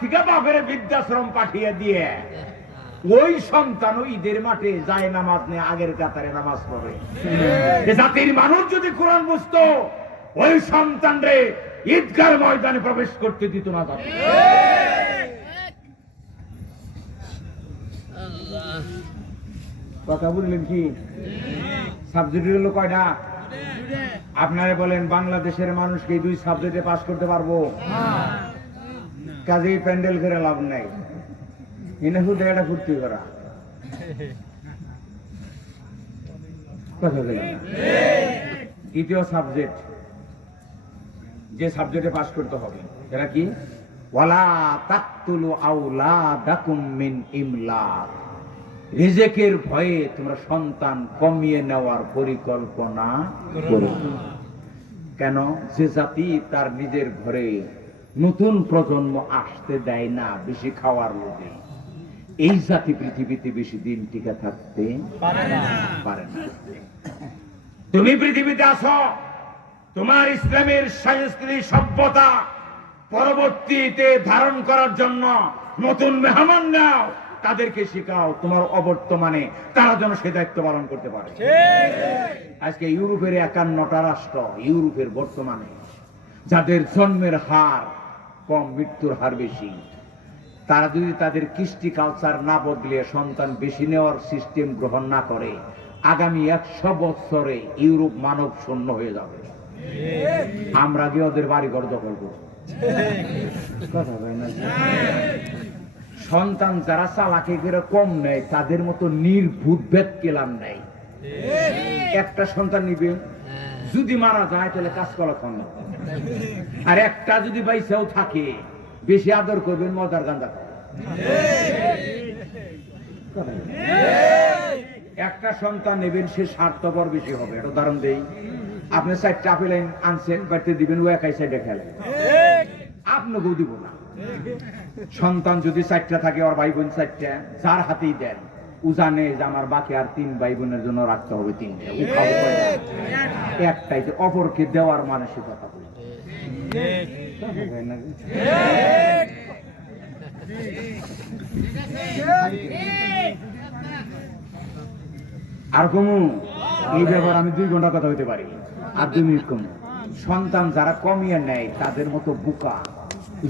থেকে বাপের বৃদ্ধাশ্রম পাঠিয়ে দিয়ে ওই সন্তান ঈদের মাঠে যায় নামাজ নিয়ে আগের কাতারে নামাজ পড়ে। জাতির মানুষ যদি কোরআন বুঝতো ওই সন্তান রে ঈদগার ময়দানে প্রবেশ করতে দিত না। কথা বুঝলেন কি? সাবজেক্ট হলো কয়টা? আপনারা বলেন বাংলাদেশের মানুষকে দুই সাবজেক্টে পাস করতে পারবো? কাজেই প্যান্ডেল করে লাভ নাই, এনে শুধু এটা ফুর্তি করা। তৃতীয় সাবজেক্ট যে সাবজেক্টে পাস করতে হবে সেটা কি? ওয়ালা তাকতুলু আওলাদাকুম মিন ইমলাক। রিজেকের ভয়ে তোমরা সন্তান কমিয়ে নেওয়ার পরিকল্পনা করো। কেন? যে জাতি তার নিজের ঘরে নতুন প্রজন্ম আসতে দেয় না বেশি খাওয়ার লোভে, এই জাতি পৃথিবীতে বেশি দিন টিকে থাকতে পারে না। তুমি পৃথিবীতে আসো, তোমার ইসলামের সংস্কৃতি সভ্যতা পরবর্তীতে ধারণ করার জন্য নতুন মেহমান নাও, তাদেরকে শেখাও তোমার অবর্তমানে তারা যেন সে দায়িত্ব পালন করতে পারে। আজকে ইউরোপের 51টা রাষ্ট্র, ইউরোপের বর্তমানে যাদের জন্মের হার কম, মৃত্যুর হার বেশি, তারা যদি তাদের কৃষ্টি কালচার না বদলে সন্তান বেশি নেওয়ার সিস্টেম গ্রহণ না করে, আগামী 100 বছরে ইউরোপ মানব শূন্য হয়ে যাবে। আমরা গিয়ে ওদের বাড়িঘর দখল করব। কথা হয় না? সন্তান যারা চালাকি করে কম নেয় তাদের মতো নির্ভুত ভেদ কেলাম নেই। একটা সন্তান নিবে, যদি মারা যায় তাহলে কাজ করা কম, আর একটা যদি বাইসাও থাকে বেশি আদর করবেন, মজার গান্দা। একটা সন্তান নেবেন, সে স্বার্থপর বেশি হবে। এটা উদাহরণ দেই, আপনি 4টা আপেল আনছেন, বাড়িতে দিবেন, ও একাই সাইডে খেলে, আপনাকেও দিব না। সন্তান যদি 4টা থাকে, আর ভাই বোন 4টা, যার হাতেই দেন ও জানে যে আমার বাকি আর 3 ভাই বোনের জন্য রাখতে হবে 3টা, ও খাবো একটাই, অপরকে দেওয়ার মানসিকতা। আর কমু এই ব্যাপার আমি 2 ঘন্টা কথা হইতে পারি, আর 2 মিনিট কমু। সন্তান যারা কমিয়ে নেয় তাদের মতো বোকা।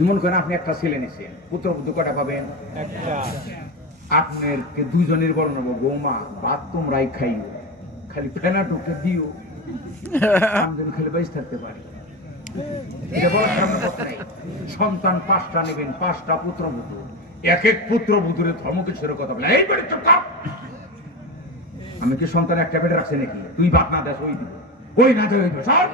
মনে করেন আপনি একটা ছেলে নিছেন, পুত্রবধূ কটা পাবেন? আপনার 2 জনের বড় নেবো, বৌমা ভাত তোমরাই খাইও, খালি ফেনা ঢুকে দিও, খেলে বাইশ থাকতে পারি। সন্তান 5টা নেবেন, 5টা পুত্রবধূ, এক এক পুত্রবধূর ধর্মকে ছেড়ে কথা বলে, এই বাড়ি চুপ থাক। আমি কি সন্তান একটা পেটে রাখছে নাকি? তুই ভাত না দেস ওই দিব, ওই না দেয় সব।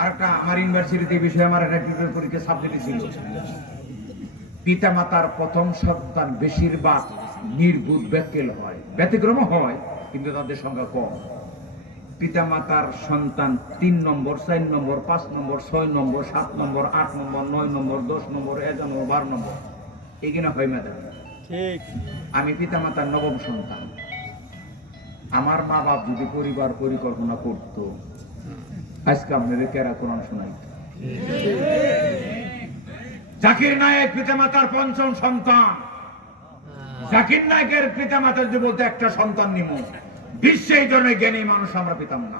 আরেকটা আমার ইউনিভার্সিটিতে বিষয়ে আমার একটা পরীক্ষা সাবজেক্ট ছিল, পিতা মাতার প্রথম সন্তান বেশিরভাগ নির্বুধ ব্যাকেল হয়, ব্যতিক্রম হয় কিন্তু তাদের সংখ্যা কম। পিতা মাতার সন্তান 3 নম্বর, 4 নম্বর, 5 নম্বর, 6 নম্বর, 7 নম্বর, 8 নম্বর, 9 নম্বর, 10 নম্বর, 11 নম্বর, 12 নম্বর, এখানে হয় ম্যাডাম। আমি পিতা মাতার 9ম সন্তান। আমার মা বাপ যদি পরিবার পরিকল্পনা করত, আজকে আপনাদের কেরা কোরআন শোনাই। জাকির নায়েক পিতা মাতার 5ম সন্তান। জাকির নায়েকের পিতা মাতার যদি বলতে একটা সন্তান নিম, বিশ্বে এই ধরনের জ্ঞানী মানুষ আমরা পেতাম না।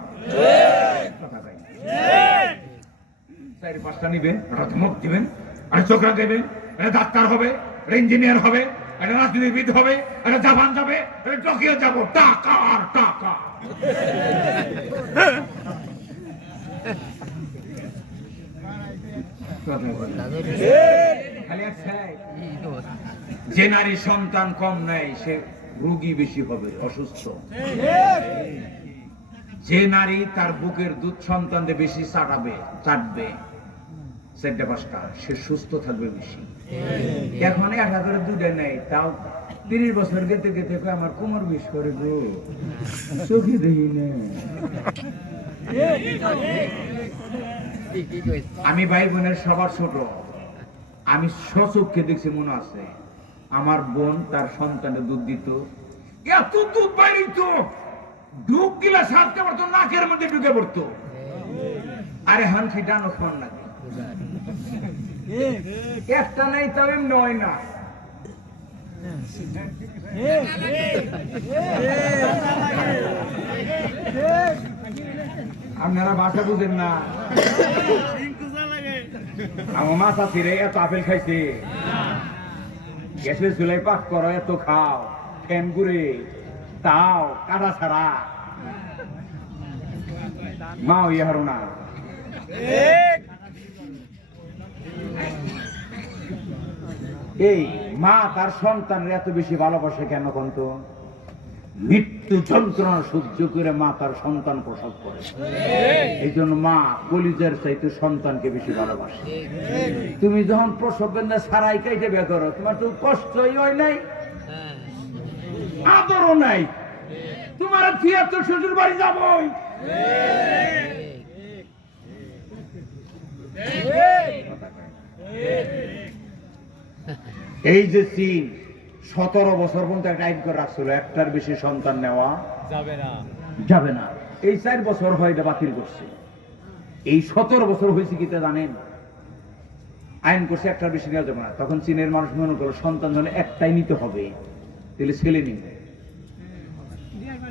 4-5টা নিবেন, মুখ দিবেন, আর চোখরা দেবেন, ডাক্তার হবে, ইঞ্জিনিয়ার হবে, একটা রাজনীতিবিদ হবে, একটা জাপান যাবে, টোকিও যাবো, টাকা আর টাকা। যে নারী সন্তান কম নেয় সে রোগী বেশি হবে, অসুস্থ। যে নারী তার বুকের দুধ সন্তানদের বেশি চাটবে 4টা-5টা, সে সুস্থ থাকবে বেশি। এখন 1000 দুধে নেই, তাও 30 বছর গেতে গেতে আমার কোমর বিষ করে গো, চোখে দেখি না। আমি ভাই বোনের সবার ছোট, আমি স্বচক্ষে দেখছি, মনে আছে আমার বোন তার সন্তানের দুধ দিত এত দুধ বাইরে তো ঢুক গিলা সারতে পারতো, নাকের মধ্যে ঢুকে পড়তো। আরে হানছি ডানো খান নাকি একটা নাই, তবে নয় না। আপনারা ভাষা বুঝেন না। আমার মাথা ছিঁড়ে এত আপেল খাইছে, গ্যাসের চুলাই পাক করো, এত খাও, ফ্যান ঘুরে তাও কাটা ছাড়া মাও ইয়ে হারো না। এই মা তার সন্তানের এত বেশি ভালোবাসে কেন কন্ত? মৃত্যু যন্ত্রণা সহ্য করে মা তার সন্তান প্রসব করে। এই জন্য মা কলিজার চাইতে সন্তানকে বেশি ভালোবাসে। তুমি যখন প্রসব বেদনা সারাই কাইতে বের করো, তোমার তো কষ্টই হয় নাই, আদরও নাই। তোমার তো শ্বশুর বাড়ি যাবই। এই যে চীন 17 বছর পর্যন্ত একটা আইন করে রাখছিল, একটার বেশি সন্তান নেওয়া যাবে না। এই 4 বছর হয় এটা বাতিল করছে। এই 17 বছর হয়েছে কি তা জানেন? আইন করছে একটার বেশি নেওয়া যাবে না। তখন চীনের মানুষ মনে করলো সন্তান জন্য একটাই নিতে হবে, তাহলে ছেলে নিবে।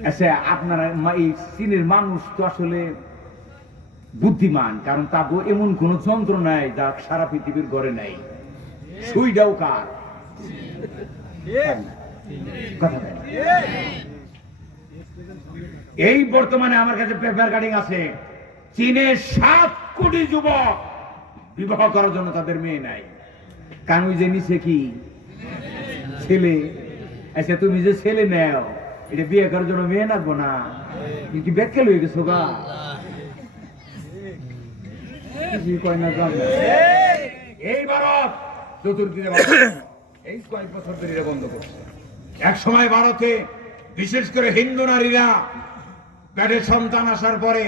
আচ্ছা, আপনারা এই চীনের মানুষ তো আসলে বুদ্ধিমান, কারণ তাকে এমন কোন যন্ত্র নাই যা সারা পৃথিবীর ঘরে নাই। সুইটাও কার কথা। এই বর্তমানে আমার কাছে পেপার কাটিং আছে, চীনের 7 কোটি যুবক বিবাহ করার জন্য তাদের মেয়ে নাই। কারণ ওই যে নিচে কি ছেলে। আচ্ছা, তুমি যে ছেলে নেও, এটা বিয়ে করার জন্য মেয়ে নাকবো না? কি ব্যাখ্যা লয়ে গেছো গা? এই ভারত চতুর্দিকে এই কয়েক বছর ধরে এটা বন্ধ করছে। এক সময় ভারতে বিশেষ করে হিন্দু নারীরা পেটে সন্তান আসার পরে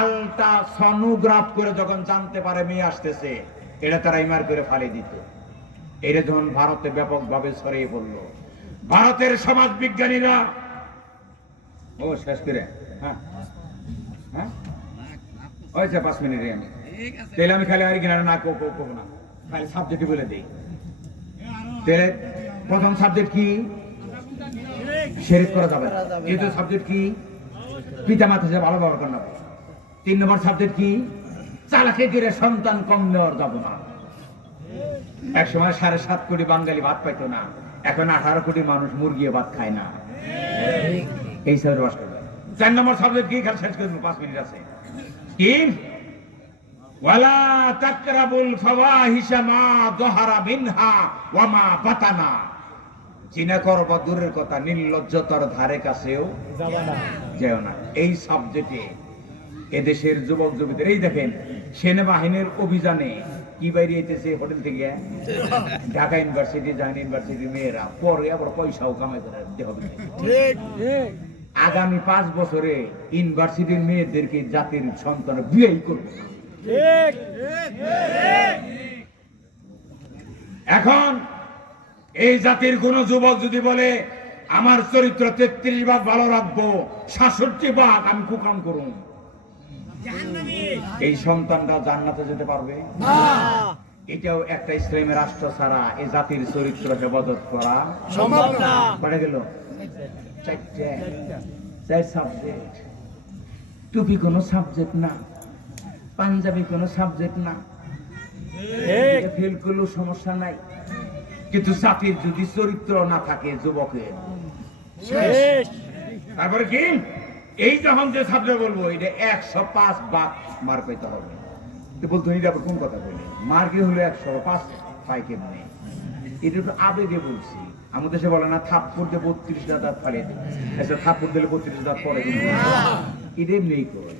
আল্ট্রাসনোগ্রাফ করে যখন জানতে পারে মেয়ে আসতেছে, এটা তারা ইমার করে ফালিয়ে দিত। এটা যখন ভারতে ব্যাপকভাবে ছড়িয়ে পড়লো, ভারতের সমাজ বিজ্ঞানীরা শেষ করে হয়েছে 5 মিনিটে আমি তাহলে আমি খালি আর কিনারে না কব না, খালি সাবজেক্ট বলে দিই। তাহলে প্রথম সাবজেক্ট কি? শিরক করা যাবে না। দ্বিতীয় সাবজেক্ট কি? পিতা মাতা যে ভালো ব্যবহার করা যাবে। 3 নম্বর সাবজেক্ট কি? চালাকি করে সন্তান কম নেওয়ার যাবে না। এক সময় 7.5 কোটি বাঙালি ভাত পাইতো না, এখন 18 কোটি মানুষ মুরগি ভাত খায় না। এই সাবজেক্ট বাস করবে। 4 নম্বর সাবজেক্ট কি? খালি শেষ করে 5 মিনিট আছে। কি? ওয়ালা তাকরাবুল ফাওয়াহিশা মা যাহারা মিনহা ওয়া মা বাতানা। জিনা করবা দূরের কথা, নির্লজ্জতার ধারে কাছেও যেও না। এই সাবজেক্টে এদেশের যুবক যুবতীদের, এই দেখেন সেনাবাহিনীর অভিযানে কি বাইরে আইতেছে হোটেল থেকে ঢাকা ইউনিভার্সিটি, জাহাঙ্গীর ইউনিভার্সিটির মেয়েরা, পরে আবার পয়সাও কামাই করে হবে। আগামী 5 বছরে ইউনিভার্সিটির মেয়েদেরকে জাতির সন্তান বিয়েই করবে। এখন এই জাতির কোন যুবক যদি বলে আমার চরিত্র 33 ভাগ ভালো রাখবো, 66 ভাগ আমি কুকাম করুন, এই সন্তানরা জান্নাতে যেতে পারবে? এটাও একটা ইসলামী রাষ্ট্র ছাড়া এই জাতির চরিত্র হেফাজত করা সম্ভব না। পড়ে গেল 4 সাবজেক্ট। টুপি কোনো সাবজেক্ট না, পাঞ্জাবি কোনো সাবজেক্ট না, ফেল করলেও সমস্যা নাই। কিন্তু জাতির যদি চরিত্র না থাকে যুবকের, তারপরে কি? এই যখন যে সাবজেক্ট বলবো এটা 105 ভাগ মার্ক পেতে হবে। বলতো এটা কোন কথা বলে মার্কে হলো 105 পাই কেমনে? এটা একটু আবেগে বলছি। আমাদের দেশে বলে না থাপ্পড় দিয়ে 32 দাঁত ফালিয়ে দেবে, আচ্ছা থাপ্পড় দিলে 32 দাঁত পরে এটা নেই করে।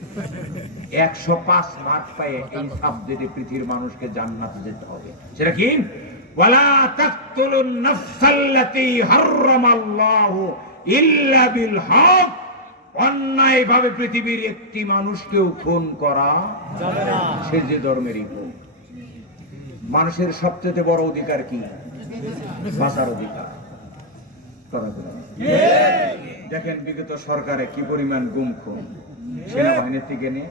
105 মার্ক পায়ে এই সাবজেক্টে পৃথিবীর মানুষকে জান্নাতে যেতে হবে। সেটা কি? ওয়ালা তাকতুলুন নাফসাল্লাতী হারামাল্লাহু ইল্লা বিল হক। অন্যায় ভাবে পৃথিবীর একটি মানুষকেও খুন করা যাবে না, সে যে ধর্মেরই হোক। মানুষের সবচেয়ে বড় অধিকার কি? বাঁচার অধিকার। দেখেন বিগত সরকারে কি পরিমাণ গুম খুন, সেনাবাহিনীর থেকে নিয়ে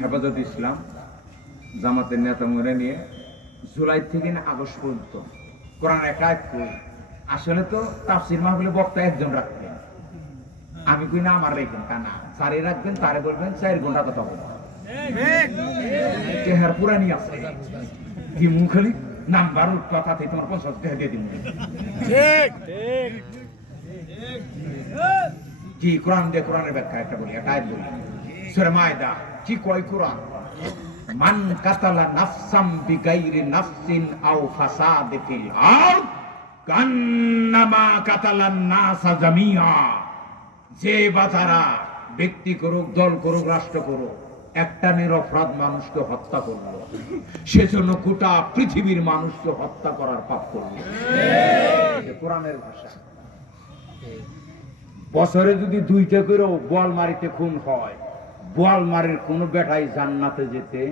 হেফাজত ইসলাম জামাতের নেতা মরে নিয়ে জুলাই থেকে না আগস্ট পর্যন্ত কোরআন এক আয়াত কই। আসলে তো তাফসীর মাহফিলে বক্তা একজন রাখবেন, আমি কই না আমার রেখেন কানা সারে রাখবেন, তারে বলবেন 4 ঘন্টা কথা বলবেন, চেহারা পুরানি আছে কি মুখলি নাম্বার কথাতে তোমার 50 টাকা দিয়ে দিন। ঠিক ঠিক কি কোরআন দিয়ে কোরআনের ব্যাখ্যা একটা বলি, একটা আয়াত বলি সূরা মায়দা কি কয় কোরআন, মান কাতালা নাফসাম বিগাইরি নাফসিন আও ফাসাদ ফিল আরদ কান্নামা কাতালান নাসা জামিআ। যে বাজারা ব্যক্তি করুক, দল করুক, রাষ্ট্র করুক, একটা নিরপরাধ মানুষকে হত্যা করলো, সেজন্য গোটা পৃথিবীর মানুষকে হত্যা করার পাপ করলো। কোরআনের ভাষা। বছরে যদি 2টা করে বোয়ালমারিতে খুন হয়, বোয়ালমারির কোন বেটাই জান্নাতে যেতে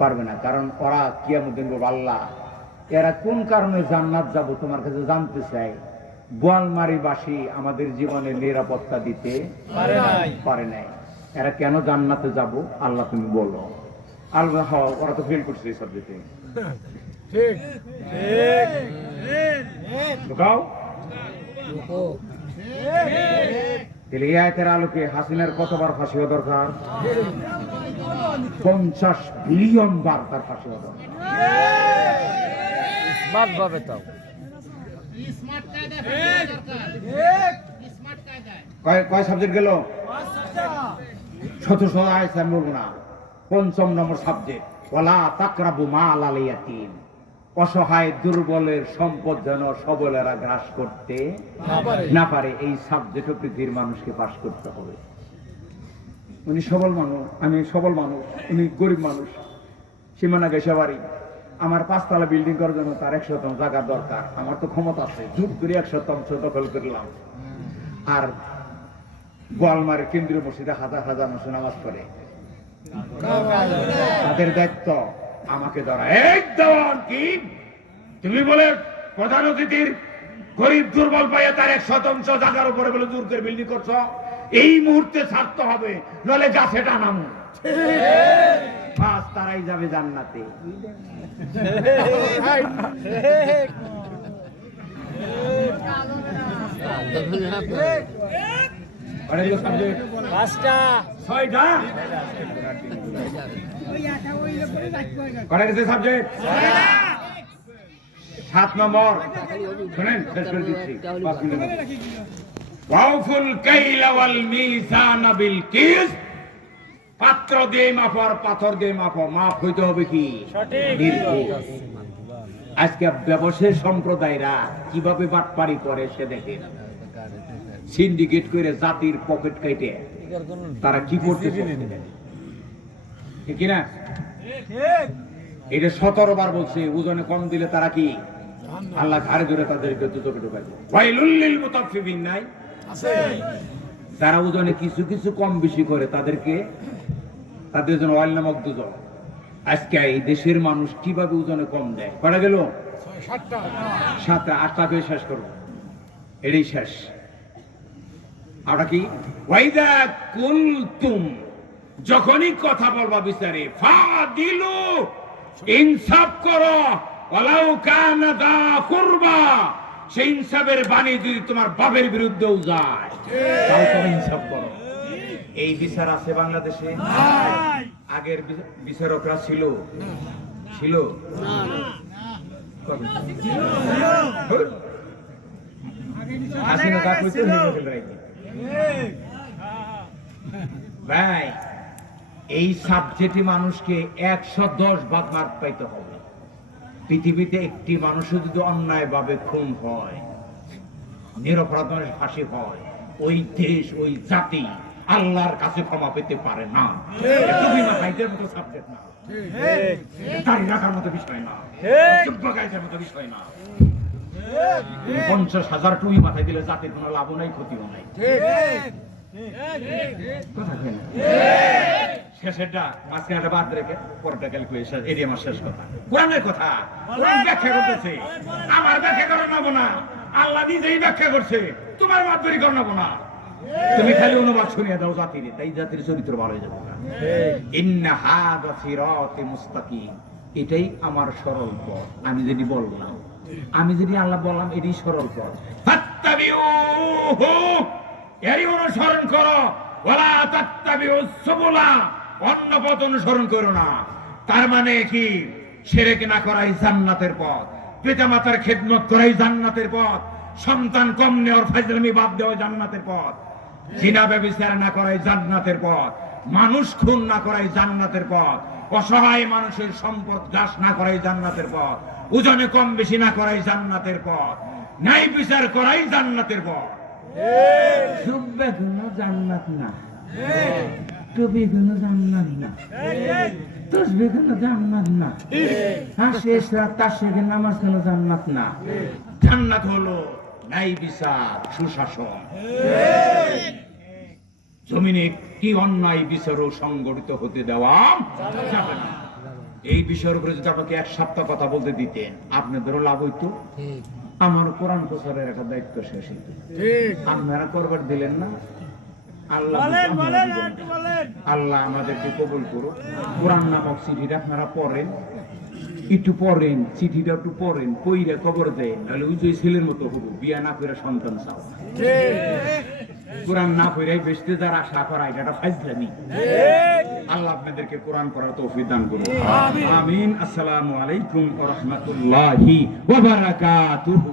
পারবে না, কারণ ওরা কিয়ামতের দিন বলবে আল্লাহ এরা কোন কারণে জান্নাত যাব তোমার কাছে জানতে চাই। বোয়ালমারিবাসী আমাদের জীবনে নিরাপত্তা দিতে পারে নাই, এরা কেন জান্নাতে যাব আল্লাহ তুমি বলো। আল্লাহ ওরা তো ফেল করছে এই সাবজেক্টে। ঠিক ঠিক তাহলে এই আয়াতের আলোকে হাসিনার কতবার ফাঁসি হওয়া দরকার? 50 বিলিয়ন বার তার ফাঁসি হওয়া দরকার। কয় সাবজেক্ট গেল? 700 আয়াত আমি বলবো না। 5ম নম্বর সাবজেক্ট ওয়ালা তাকরাবু মাল আল ইয়াতীম। অসহায় দুর্বলের সম্পদ যেন সবলেরা গ্রাস করতে না পারে। এই সাবজেক্ট পৃথিবীর মানুষকে পাস করতে হবে। উনি সবল মানুষ, আমি সবল মানুষ, উনি গরিব মানুষ, সীমানা গেছে বাড়ি, আমার 5তলা বিল্ডিং করার জন্য তার 100 শতাংশ জায়গা দরকার। আমার তো ক্ষমতা আছে, জোর করে 100 শতাংশ দখল করলাম। আর বোয়ালমারীর কেন্দ্রীয় মসজিদে হাজার হাজার মানুষ নামাজ পড়ে, তাদের দায়িত্ব আমাকে ধরা। এই দেওয়ান কি তুমি বলে প্রধান অতিথির গরিব দুর্বল পাইয়া তার 100 শতাংশ জায়গার উপরে বলে জোর করে বিল্ডিং করছ, এই মুহূর্তে ছাড়তে হবে, নলে গাছে টানামো। তারাই যাবে জান্নাতে। সাবজেক্ট 7 নম্বর শুনেন, শেষ করে দিচ্ছি 5 মিনিট। ওয়াউফুল কাইলা ওয়াল মিজান বিল কিস। পাত্র দিয়ে মাপো আর পাথর দিয়ে মাপো, মাপ হইতে হবে কি সঠিক। আজকে ব্যবসায়ী সম্প্রদায়রা কিভাবে বাটপারি করে সে দেখেন, সিন্ডিকেট করে জাতির পকেট কেটে তারা কি করতেছে ঠিক না? এটা 17 বার বলছে, ওজনে কম দিলে তারা কি আল্লাহ ঘাড়ে ধরে তাদেরকে দুটোকে ঢুকাইবে। ওয়াইলুল লিল মুতাফফিফিন নাই আছে, যারা ওজনে কিছু কিছু কম বেশি করে তাদেরকে তাদের জন্য ওয়াইল নামক দুজন। আজকে এই দেশের মানুষ কিভাবে ওজনে কম দেয়? করা গেল 7টা 8টা করে শেষ করবো, এটাই শেষ। আমরা কি ওয়াইদা কুলতুম, যখনই কথা বলবা বিচারে ফাদিলু, ইনসাফ করো, ওয়ালাউ কানা দা কুরবা, সেই ইনসাফের বাণী যদি তোমার বাপের বিরুদ্ধেও যায় তাও তুমি ইনসাফ করো। এই বিচার আছে বাংলাদেশে? আগের বিচারকরা ছিল ছিল ভাই, এই সাবজেক্টে মানুষকে 110 ভাগ মার্ক পাইতে হবে। পৃথিবীতে একটি মানুষও যদি অন্যায় ভাবে খুন হয়, নিরপরাধ মানুষ ফাঁসি হয়, ওই দেশ ওই জাতি আল্লাহর কাছে ক্ষমা পেতে পারে না। তুমি মাথাইদের মতো সাবজেক্ট না, দাঁড়িয়ে রাখার মতো বিষয় না, গাইদের মতো বিষয় না। 50,000 টুই মাথায় দিলে জাতির কোনো লাভ নাই, ক্ষতিও নাই। শেষেরটা মাঝখানে বাদ রেখে পরেরটা ক্যালকুলেশন, এটি আমার শেষ কথা। কোরআনের কথা, কোরআন ব্যাখ্যা করতেছে, আমার ব্যাখ্যা করা নেব না। আল্লাহ নিজেই ব্যাখ্যা করছে, তোমার মাতবরি করবো না। তুমি খালি অনুবাদ শুনিয়ে দাও জাতির, তাই জাতির চরিত্র ভালো হয়ে যাবে। ইন্না হাযা সিরাতি মুস্তাকিম, এটাই আমার সরল পথ। আমি যদি বললাম, আমি যদি আল্লাহ বললাম এটাই সরল পথ, ফাত্তাবিউহু, এরই অনুসরণ করো। ওয়ালা তাত্তাবিউস সুবুলা, অন্য পথ অনুসরণ করো না। তার মানে কি? শিরক না করাই জান্নাতের পথ, পিতামাতার খেদমত করাই জান্নাতের পথ, সন্তান কম নেওয়ার ফাজলামি বাদ দেওয়া জান্নাতের পথ, জিনা ব্যভিচার না করাই জান্নাতের পথ, মানুষ খুন না করাই জান্নাতের পথ, অসহায় মানুষের সম্পদ গ্রাস না করাই জান্নাতের পথ, ওজনে কম বেশি না করাই জান্নাতের পথ, ন্যায় বিচার করাই জান্নাতের পথ। সুব্বে কোনো জান্নাত না, টুপি কোনো জান্নাত না, তসবিহ কোনো জান্নাত না, হাসে সাত তাসে নামাজ কোনো জান্নাত না। জান্নাত হলো ন্যায় বিচার, সুশাসন। জমিনে কি অন্যায় বিচারও সংগঠিত হতে দেওয়া যাবে না। এই বিষয়ের উপরে যদি আপনাকে এক সপ্তাহ কথা বলতে দিতেন, আপনাদেরও লাভ হইতো, আমার কোরআন প্রচারের একটা দায়িত্ব শেষ হইতো। আপনারা করবার দিলেন না। আল্লাহ আমাদেরকে কবুল করুন। কোরআন নামক চিঠিটা আপনারা পড়েন, একটু পড়েন, চিঠিটা একটু পড়েন, কইরা কবর দেন, নাহলে ওই যে ছেলের মতো হবো, বিয়া না করে সন্তান চাও। কোরআন না পড়াই বেসতে যার আশা করা, এটা ফাজলামি। আল্লাহ আপনাদেরকে কোরআন পড়ার তৌফিক দান করুন। আমিন। আসসালামু আলাইকুম ওয়া রাহমাতুল্লাহি ওয়া বারাকাতুহু।